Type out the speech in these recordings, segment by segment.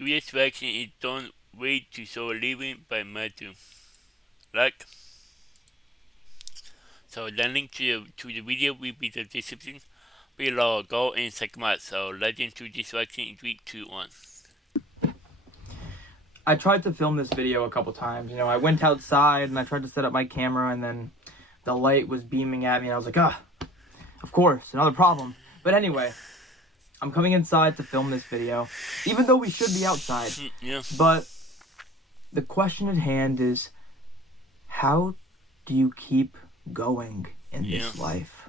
this vaccine is Don't Wait to So Living by Matthew. Like, so the link to the video will be the description below. Go and check them out. So let's into this vaccine in 3, 2, 1. I tried to film this video a couple times. I went outside and I tried to set up my camera, and then the light was beaming at me, and I was like, of course, another problem. But anyway, I'm coming inside to film this video, even though we should be outside. Yeah. But the question at hand is, how do you keep going in this life?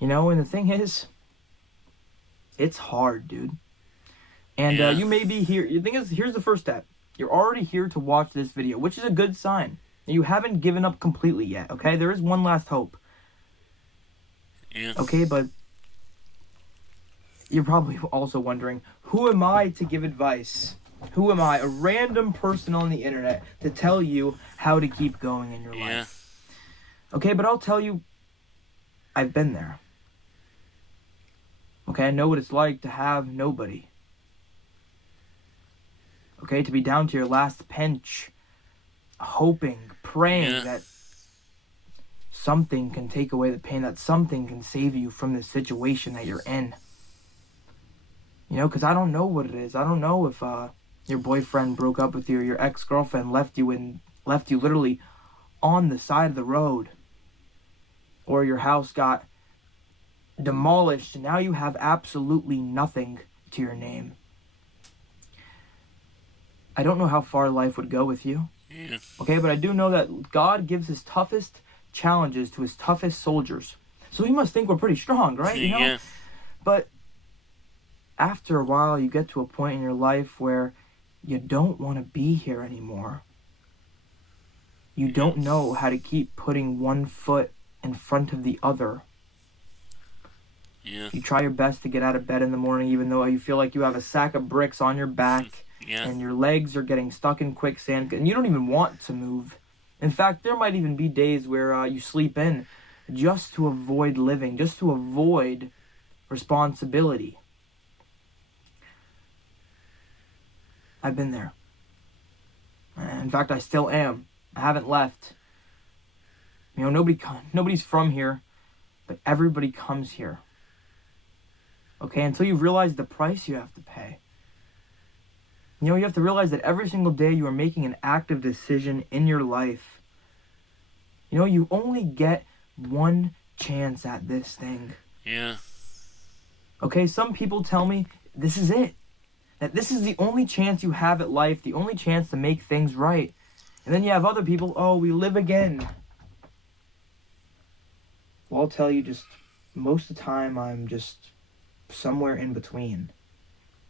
And the thing is, it's hard, dude. And you may be here. The thing is, here's the first step. You're already here to watch this video, which is a good sign. You haven't given up completely yet, okay? There is one last hope. Yeah. Okay, but you're probably also wondering, who am I to give advice? Who am I, a random person on the internet, to tell you how to keep going in your life? Okay, but I'll tell you, I've been there. Okay, I know what it's like to have nobody. Okay, to be down to your last pinch, hoping, praying that something can take away the pain, that something can save you from the situation that you're in. Because I don't know what it is. I don't know if your boyfriend broke up with you, or your ex-girlfriend left you literally on the side of the road, or your house got demolished and now you have absolutely nothing to your name. I don't know how far life would go with you. Yeah. Okay, but I do know that God gives his toughest challenges to his toughest soldiers. So he must think we're pretty strong, right? Yeah. But after a while, you get to a point in your life where you don't want to be here anymore. You don't know how to keep putting one foot in front of the other. Yeah. You try your best to get out of bed in the morning, even though you feel like you have a sack of bricks on your back. And your legs are getting stuck in quicksand, and you don't even want to move. In fact, there might even be days where you sleep in just to avoid living, just to avoid responsibility. I've been there. In fact, I still am. I haven't left. Nobody's from here, but everybody comes here. Okay, until you realize the price you have to pay. You have to realize that every single day you are making an active decision in your life. You only get one chance at this thing. Yeah. Okay, some people tell me this is it. That this is the only chance you have at life, the only chance to make things right. And then you have other people, we live again. Well, I'll tell you, just most of the time I'm just somewhere in between.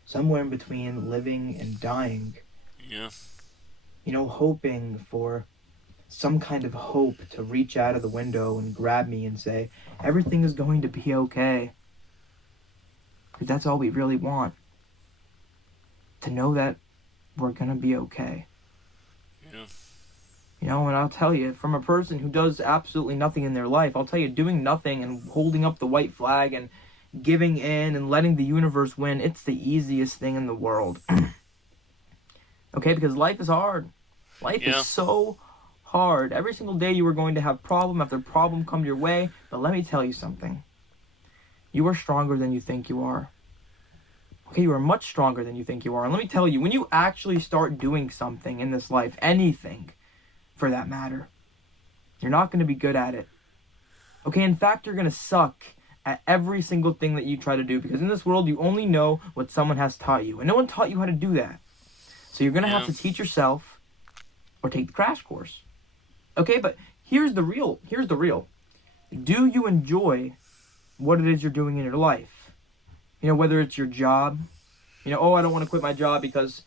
Somewhere in between living and dying. Yeah. Hoping for some kind of hope to reach out of the window and grab me and say, everything is going to be okay. Because that's all we really want. To know that we're going to be okay. Yeah. And I'll tell you, from a person who does absolutely nothing in their life, I'll tell you, doing nothing and holding up the white flag and giving in and letting the universe win, it's the easiest thing in the world. Okay, because life is hard. Life is so hard. Every single day you are going to have problem after problem come your way, but let me tell you something. You are stronger than you think you are. Okay, you are much stronger than you think you are. And let me tell you, when you actually start doing something in this life, anything for that matter, you're not going to be good at it. Okay, in fact, you're going to suck at every single thing that you try to do, because in this world you only know what someone has taught you, and no one taught you how to do that. So you're going to have to teach yourself or take the crash course. Okay, but here's the real. Do you enjoy what it is you're doing in your life? Whether it's your job, I don't want to quit my job because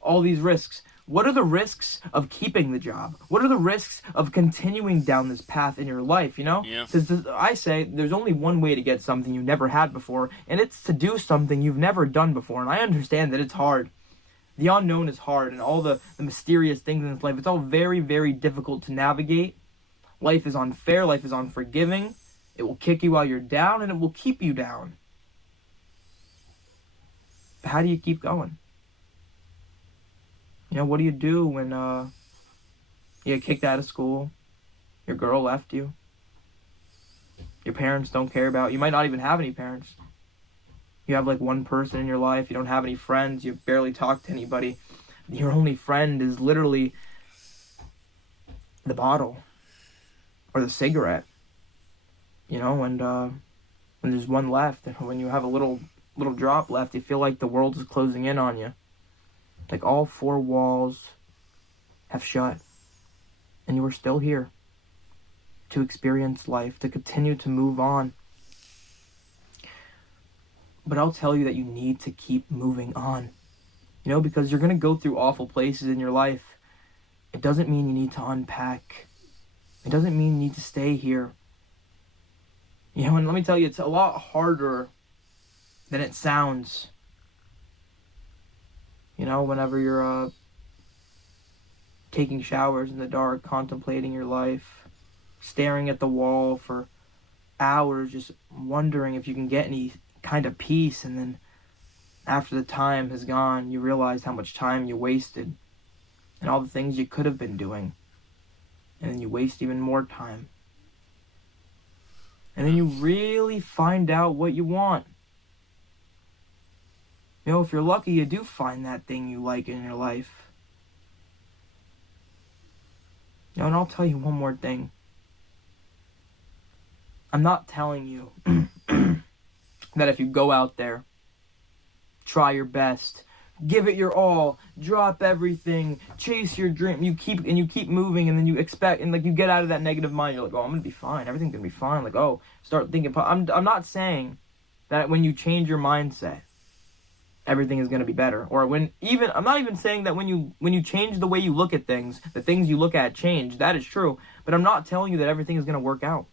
all these risks. What are the risks of keeping the job? What are the risks of continuing down this path in your life, Because I say there's only one way to get something you've never had before, and it's to do something you've never done before. And I understand that it's hard. The unknown is hard, and all the mysterious things in this life, it's all very, very difficult to navigate. Life is unfair. Life is unforgiving. It will kick you while you're down, and it will keep you down. But how do you keep going? What do you do when you get kicked out of school? Your girl left you. Your parents don't care about you. You might not even have any parents. You have like one person in your life. You don't have any friends. You barely talk to anybody. Your only friend is literally the bottle or the cigarette. And when there's one left, and when you have a little drop left, you feel like the world is closing in on you. Like all four walls have shut, and you are still here to experience life, to continue to move on. But I'll tell you that you need to keep moving on. Because you're going to go through awful places in your life. It doesn't mean you need to unpack. It doesn't mean you need to stay here. And let me tell you, it's a lot harder than it sounds. Whenever you're taking showers in the dark, contemplating your life, staring at the wall for hours, just wondering if you can get any kind of peace, and then after the time has gone, you realize how much time you wasted and all the things you could have been doing, and then you waste even more time. And then you really find out what you want. If you're lucky, you do find that thing you like in your life. And I'll tell you one more thing. I'm not telling you that if you go out there, try your best, give it your all, drop everything, chase your dream, you keep moving, and then you expect, and like you get out of that negative mind, you're like, oh, I'm gonna be fine, everything's gonna be fine. Like, oh, start thinking. I'm not saying that when you change your mindset, everything is gonna be better, or I'm not even saying that when you change the way you look at things, the things you look at change. That is true, but I'm not telling you that everything is gonna work out.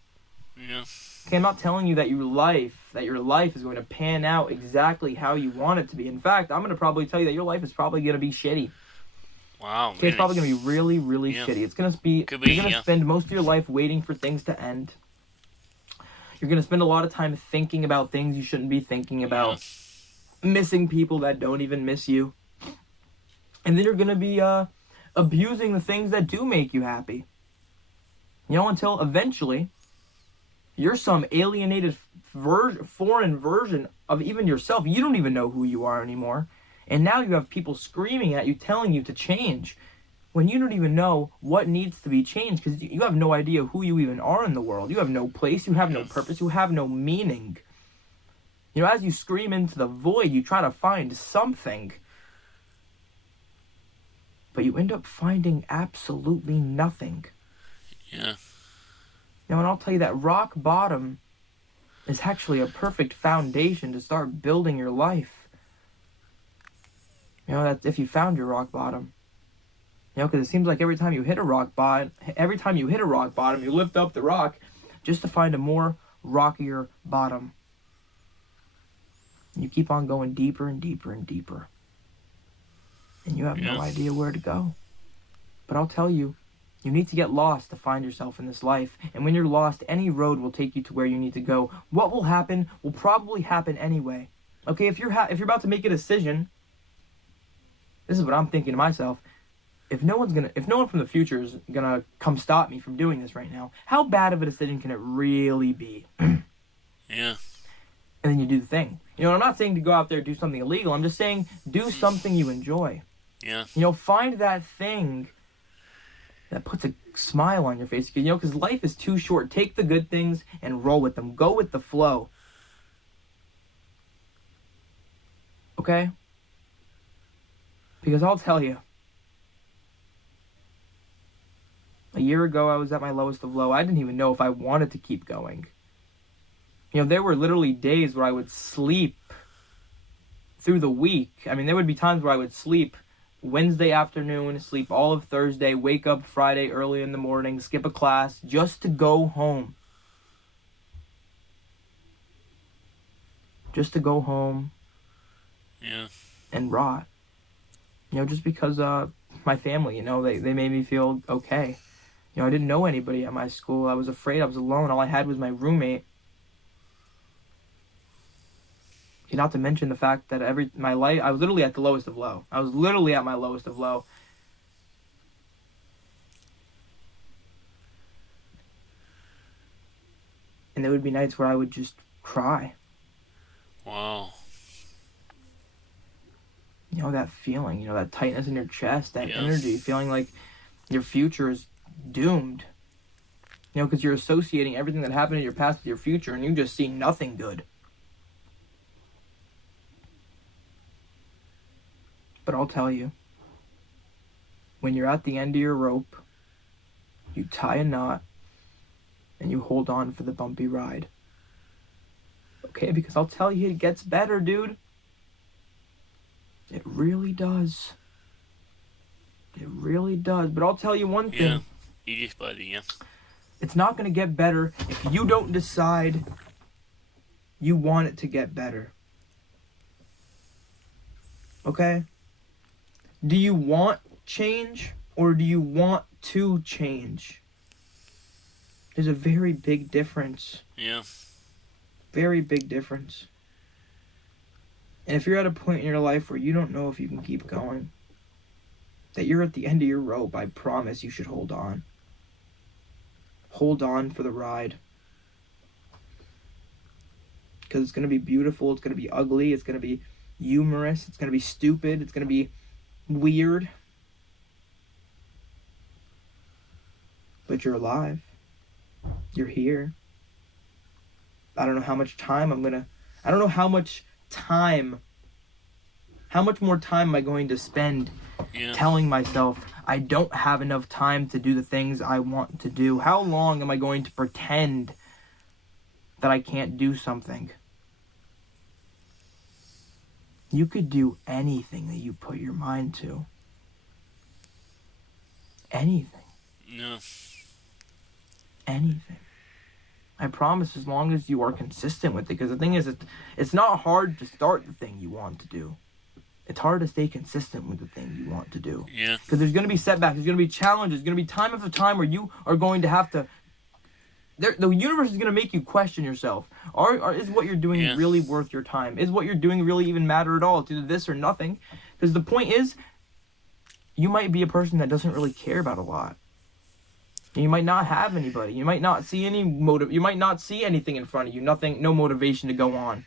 Yeah. Okay, I'm not telling you that your life is going to pan out exactly how you want it to be. In fact, I'm going to probably tell you that your life is probably going to be shitty. Wow. Okay, it's probably going to be really, really shitty. It's going to be, you're going to spend most of your life waiting for things to end. You're going to spend a lot of time thinking about things you shouldn't be thinking about. Missing people that don't even miss you. And then you're going to be abusing the things that do make you happy. Until eventually you're some alienated foreign version of even yourself. You don't even know who you are anymore. And now you have people screaming at you, telling you to change, when you don't even know what needs to be changed, because you have no idea who you even are in the world. You have no place, you have no purpose, you have no meaning. As you scream into the void, you try to find something, but you end up finding absolutely nothing. Yeah. And I'll tell you that rock bottom is actually a perfect foundation to start building your life. That's if you found your rock bottom. Because it seems like every time you hit a rock bottom, you lift up the rock just to find a more rockier bottom. You keep on going deeper and deeper and deeper. And you have no idea where to go. But I'll tell you, you need to get lost to find yourself in this life. And when you're lost, any road will take you to where you need to go. What will happen will probably happen anyway. Okay, if you're about to make a decision, this is what I'm thinking to myself. If no one from the future is gonna come stop me from doing this right now, how bad of a decision can it really be? Yeah. And then you do the thing. I'm not saying to go out there and do something illegal. I'm just saying do something you enjoy. Yeah. Find that thing that puts a smile on your face, because life is too short. Take the good things and roll with them. Go with the flow. Okay? Because I'll tell you, a year ago I was at my lowest of low. I didn't even know if I wanted to keep going. There were literally days where I would sleep through the week. I mean, there would be times where I would sleep Wednesday afternoon, sleep all of Thursday, wake up Friday early in the morning, skip a class just to go home. Just to go home. Yeah. And rot. Just because my family, they made me feel okay. I didn't know anybody at my school. I was afraid. I was alone. All I had was my roommate. Not to mention the fact that my life, I was literally at the lowest of low. I was literally at my lowest of low. And there would be nights where I would just cry. Wow. You know, that feeling, you know, that tightness in your chest, that Yeah. energy, feeling like your future is doomed. You know, because you're associating everything that happened in your past with your future, and you just see nothing good. But I'll tell you, when you're at the end of your rope, you tie a knot, and you hold on for the bumpy ride. Okay, because I'll tell you, it gets better, dude. It really does. It really does. But I'll tell you one thing. Yeah. You just buddy, yeah. It's not going to get better if you don't decide you want it to get better. Okay? Do you want change or do you want to change? There's a very big difference. Yeah. Very big difference. And if you're at a point in your life where you don't know if you can keep going, that you're at the end of your rope, I promise you should hold on. Hold on for the ride. Because it's going to be beautiful, it's going to be ugly, it's going to be humorous, it's going to be stupid, it's going to be weird. But you're alive. You're here. I don't know how much time I don't know how much more time am I going to spend telling myself I don't have enough time to do the things I want to do? How long am I going to pretend that I can't do something? You could do anything that you put your mind to. Anything. No. Anything. I promise, as long as you are consistent with it. Because the thing is, it's not hard to start the thing you want to do. It's hard to stay consistent with the thing you want to do. Yeah. Because there's going to be setbacks. There's going to be challenges. There's going to be time after time where you are going to have to... The universe is going to make you question yourself. Is what you're doing really worth your time? Is what you're doing really even matter at all? It's either this or nothing. Because the point is, you might be a person that doesn't really care about a lot. You might not have anybody. You might not see any motive. You might not see anything in front of you. Nothing, no motivation to go on.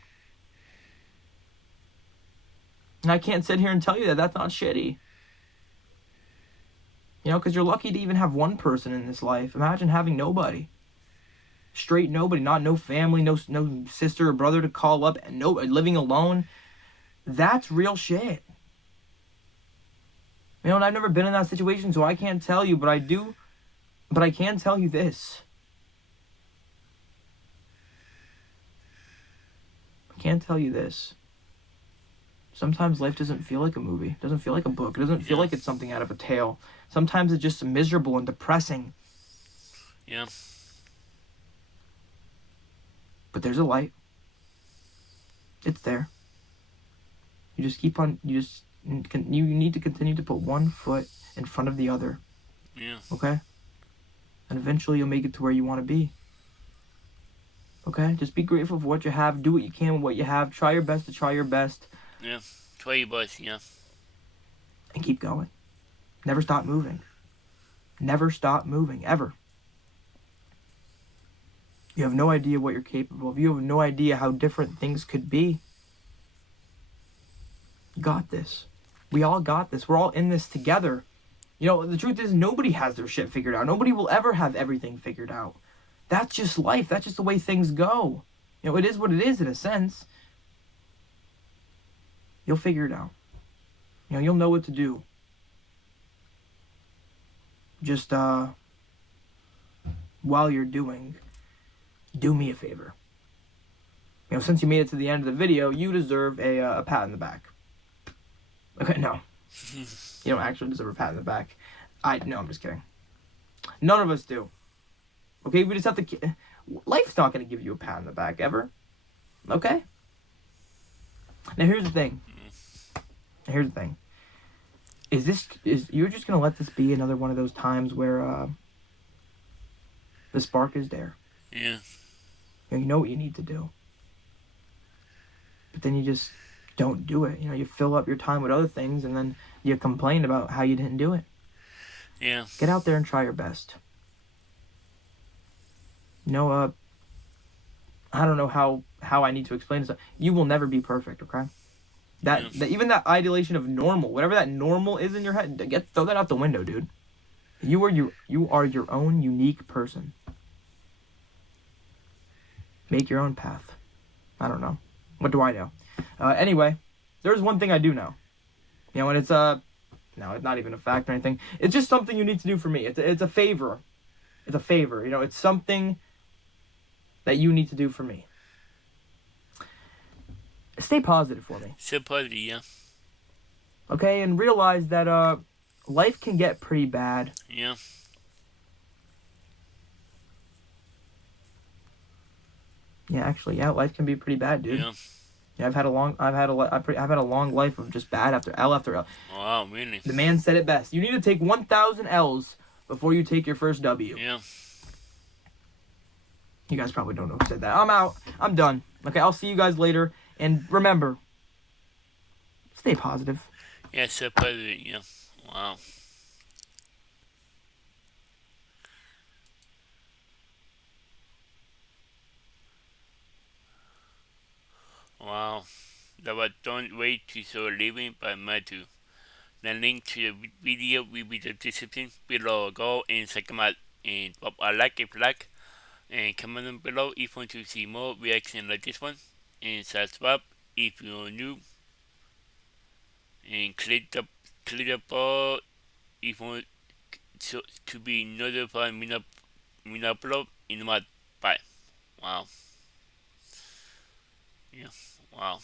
And I can't sit here and tell you that that's not shitty. You know, because you're lucky to even have one person in this life. Imagine having nobody. Straight nobody. No family, no sister or brother to call up, and living alone. That's real shit. You know, and I've never been in that situation, so I can't tell you, but I do. But I can tell you this. I can tell you this. Sometimes life doesn't feel like a movie. It doesn't feel like a book. It doesn't feel like it's something out of a tale. Sometimes it's just miserable and depressing. Yeah. But there's a light. It's there. You just keep on... You need to continue to put one foot in front of the other. Yeah. Okay? And eventually you'll make it to where you want to be. Okay? Just be grateful for what you have. Do what you can with what you have. Try your best to try your best. Yeah. Try your best, yeah. And keep going. Never stop moving. Never stop moving, ever. You have no idea what you're capable of. You have no idea how different things could be. You got this. We all got this. We're all in this together. You know, the truth is nobody has their shit figured out. Nobody will ever have everything figured out. That's just life. That's just the way things go. You know, it is what it is in a sense. You'll figure it out. You know, you'll know what to do. Just, while you're do me a favor. You know, since you made it to the end of the video, you deserve a pat on the back. Okay, no. You don't actually deserve a pat on the back. No, I'm just kidding. None of us do. Okay, we just have to... Life's not going to give you a pat on the back, ever. Okay? Now, here's the thing. You're just going to let this be another one of those times where the spark is there. Yeah. You know what you need to do. But then you just don't do it. You know, you fill up your time with other things and then you complain about how you didn't do it. Yeah. Get out there and try your best. You know, I don't know how I need to explain this. You will never be perfect, okay? Yeah. That even that ideation of normal, whatever that normal is in your head, throw that out the window, dude. You are your own unique person. Make your own path. I don't know. What do I know? Anyway, there's one thing I do know. You know, and it's no, it's not even a fact or anything. It's just something you need to do for me. It's a favor. It's a favor. You know, it's something that you need to do for me. Stay positive for me, Supposedly, yeah. okay? And realize that life can get pretty bad. Yeah. Yeah, actually, yeah, life can be pretty bad, dude. Yeah. Yeah, I've had a long life of just bad after L after L. Wow, really? The man said it best. You need to take 1,000 L's before you take your first W. Yeah. You guys probably don't know who said that. I'm out. I'm done. Okay, I'll see you guys later. And remember, stay positive. Yeah, supposedly, yeah. Wow. Wow. That was Don't Wait to So Living by Matthew. The link to the video will be the description below. Go and check them out. And pop a like if you like. And comment down below if you want to see more reaction like this one. And subscribe if you're new. And click the bell if you want to be notified when I upload in my bye. Wow. Yeah. Wow.